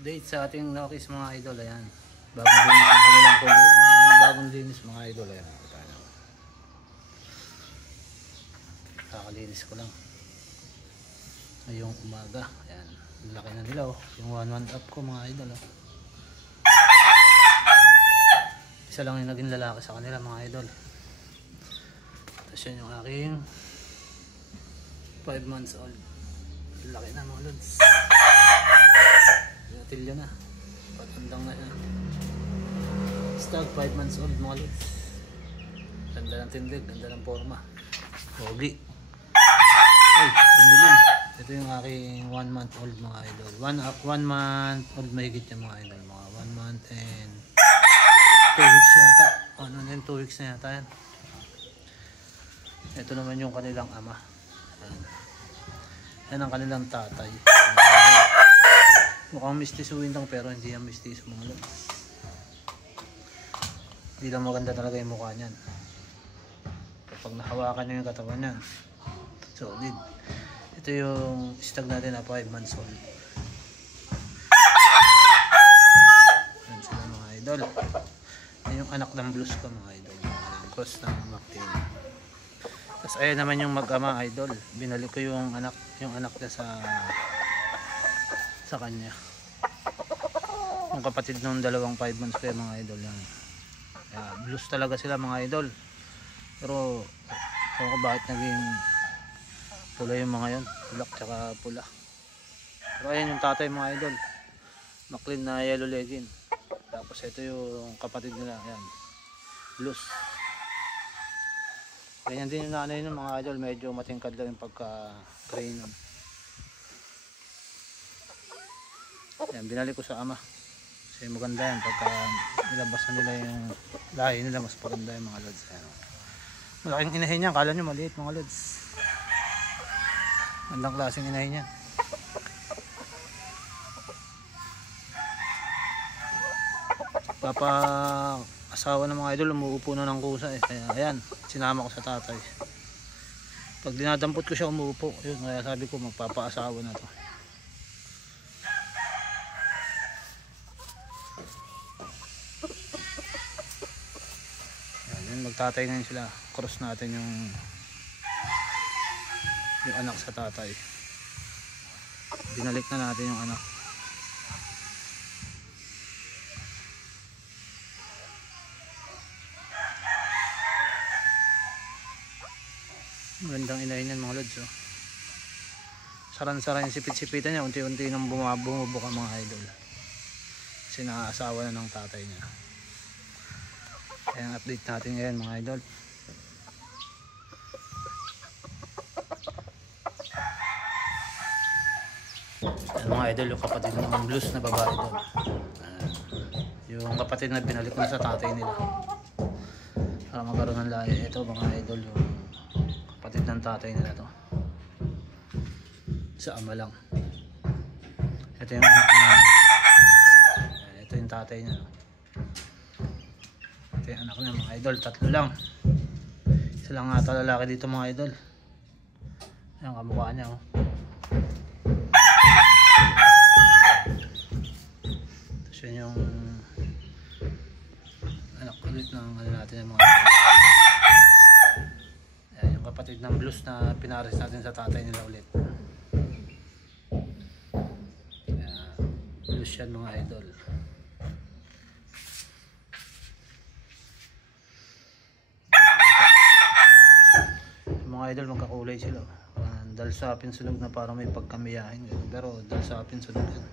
update sa ating Nokis mga idol. Ayan, bagong linis ang kanilang kulong. Bagong linis mga idol. Ayan, kakalinis ko lang ngayong umaga. Ayan, laki na nila oh. Yung 1 month up ko mga idol oh. Isa lang yung naging lalaki sa kanila mga idol. Tapos yan yung aking 5 months old. Laki na mga lods. Natilya na. Patandang na yan. Stag 5 months old mga lods. Ganda ng tindig, ganda ng forma. Pogi. Ay, dumilim. Ito yung aking 1 month old mga idol. 1 month old mahigit yung mga idol. Mga 1 month and 2 weeks yata. Ano na yun, 2 weeks na yata yan. Ito naman yung kanilang ama. Ayan. Yan ang kanilang tatay. Mukhang mistisuin lang pero hindi yan mistiso mga lods. Hindi lang maganda talaga yung mukha niyan. Kapag nahawakan nyo yung katawan niyan, solid. Ito yung stag natin na 5 months old. Yan sila mga idol. Yan yung anak ng blues ko mga idol. Cross ng McTail. Tapos ayan naman yung mag-ama idol. Binalik ko yung anak niya sa kanya. Yung kapatid ng dalawang 5 months ko yung mga idol yan. Blues talaga sila mga idol. Pero ewan ko bakit naging pula yung mga yun. Black tsaka pula. Pero ayan yung tatay mga idol. McLean na yellow legging. Tapos ito yung kapatid nila. Ayan. Blues. Ganyan din yung nanay ng mga idol. Medyo matingkad lang yung pagka-gray nun. Ayan, binalik ko sa ama. Kasi maganda yan. Pagka nilabas na nila yung lahi nila, mas maganda yung mga lods. Ayan. Malaking inahin niya. Kala nyo maliit mga lods. Mandang klaseng inahin niya. Asawa ng mga idol umuupo na ng kusa eh. Kaya ayan, sinama ko sa tatay. Pag dinadampot ko siya umuupo, yun, kaya sabi ko magpapaasawa na to. Ayan, yun, magtatay na yun sila. Cross natin yung anak sa tatay. Binalik na natin yung anak. Magandang inahin yan mga lods oh. Saran-saran yung sipit-sipitan niya. Unti-unti nang bumubuka mga idol. Kasi nakaasawa na ng tatay niya. Kaya update natin ngayon mga idol. Ayan, mga idol, yung kapatid ng blues na babae doon. Yung kapatid na binalik ko sa tatay nila para magkaroon ng lahi. Ito mga idol, yung kapatid ng tatay nila to. Sa ama lang. Ito yung anak niya. Ito yung tatay niya. Ito yung anak niya mga idol. 3 lang. Isa lang ata lalaki dito mga idol. Ayan kamukha niya oh. Tapos yun yung anak ulit ng ano natin yung mga idol. Kapatid ng blues na pinares natin sa tatay nila ulit. Blues yan mga idol. Mga idol magkakulay sila. Dalsapin sunog na parang may pagkamiyahin. Pero dalsapin sunog yan.